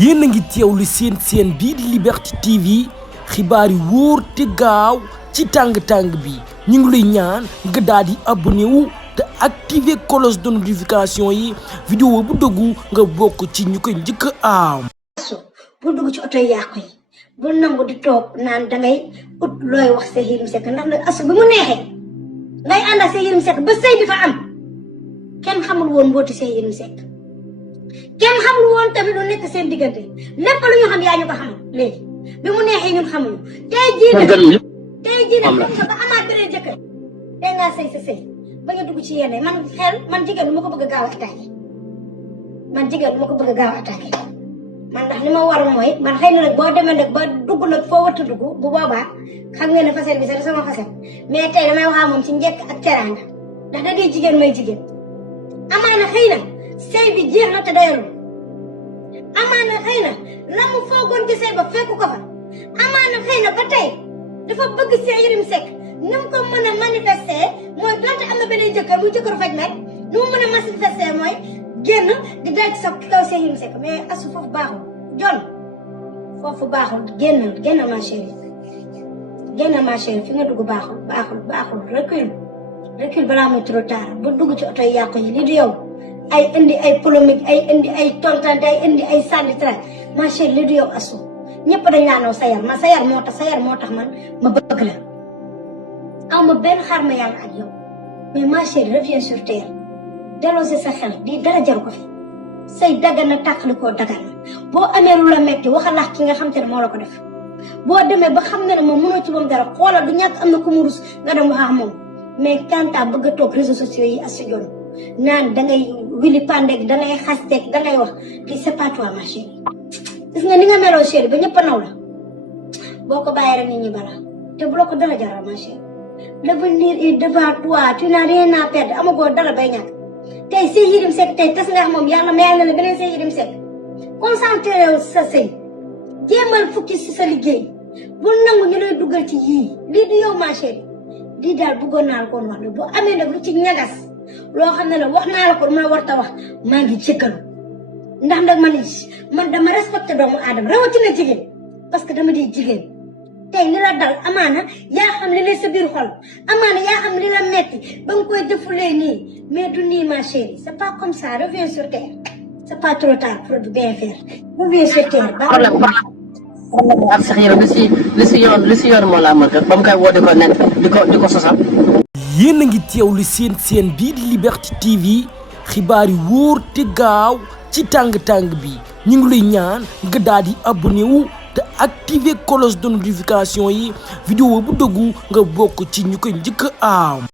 yéen a ngi teewlu seen bii di Liberté TV xibaar yi wóor te gaaw ci tàng-tàng bi ñu ngi lay ñaan nga daal di abonné wu te activer cloche de notification yi vidéo bu dëggu nga bokk ci ñu koy njëkk a am. bu dugg ci oto yàqu yi bu nangu di toog naan dangay ut looy wax Cheikh Yérim Seck ndax nag asu bi mu neexee ngay ànd ak Cheikh Yérim Seck ba sëy di fa am kenn xamul woon mbooti Cheikh Yérim Seck kenn xamul woon tamit lu nekk seen diggante lépp lu ñu xam yaa ñu ko xamal léegi bi mu neexee ñun xamuñu tey jii nag nga ba amaat beneen jëkkër tey ngaa sëy sa sëy ba nga dugg ci yenn man jigéen lu ma ko bëgg a gaaw a attaqué man jigéen lu ma ko bëgg a gaaw a attaqué man ndax li ma war mooy man xëy na nag boo demee nag ba dugg nag foo war a dugg bu boobaa xam ngeen ne facette bi sax sama facette mais tey damay waxaa moom ci njëkk ak teraanga ndax da ngay jigéen may jigéen amaana xëy na sëy bi jeex na te doyalul amaana xëy na la mu foogoon ci sëy ba fekku ko fa amaana xëy na ba tey dafa bëgg Cheikh Yérim Seck ni mu ko mën a manifester mooy donte am na beneen jëkkër muy jëkkëru faj mer ni mu mën a manifester mooy génn di dal ci sa kaw Cheikh Yérim Seck mais asu foofu baaxul jon foofu baaxul génnal ma chérie génnal ma chérie fi nga dugg baaxul recule balaa muy trop tard bu dugg ci oto yi yàqu yi lii du yow ay indi ay polémique ay indi ay tontante ay indi ay sànni tra ma chérie lii du yow asu ñëpp dañ laa naw sa yar moo tax man ma bëgg la aw ma benn xaar ma yàlla ak yow mais ma chérie reviens sur terre delloo si sa xel di dara jaru ko fi say dagan na tàqali koo dagan na boo amee lu la metti waxalax ki nga xam te ne moo la ko def boo demee ba xam ne moom mënoo ci moom dara xoolal du ñàkk am na ku mu rus nga dem wax moom mais kanta bëgg a toog réseaux sociaux yi as jon naan dangay wili pandek dangay xasteeg dangay wax di c'est pas toi ma chérie gis nga ni nga meloo chérie ba ñëpp a naw la boo ko bàyyi rek nit ñi bala te bu la ko dara jaral ma chérie l'avenir est devant toi tu n'as rien à perdre amagoo dara bay ñàkk tey Cheikh Yérim Seck tey tas nga moom yàlla mayal na la beneen Cheikh Yérim Seck concentré sa sëy jéemal fukki si sa liggéey bu nangu ñu lay duggal ci yii lii du yow ma chérie lii daal bëggoon naa la koon wax ne bu amee nag lu ci ñagas loo xam ne la wax naa la ko ma warta wax maa ngi jëkkalu ndax nag man dama respecté doomu aadama rawatina jigéen parce que dama di jigéen tey li la dal amaana yaa xam li lay sa biir xol amaana yaa xam li la metti ba nga koy defulee nii mais du nii ma chérie c'est pas comme ça reviens sur terre c'est pas trop tard pour bien faire reviens sur terre ak Cheikh Yérim li si yoon moo laa mënta ba mu koy woo di ko sosal. yéen a ngi teewlu seen bii di Liberté TV xibaar yi wóor te gaaw ci tàng-tàng bi ñu ngi lay ñaan nga daal di abonné wu te activer cloche de notification yi vidéo bu dëggu nga bokk ci ñu koy njëkk a am.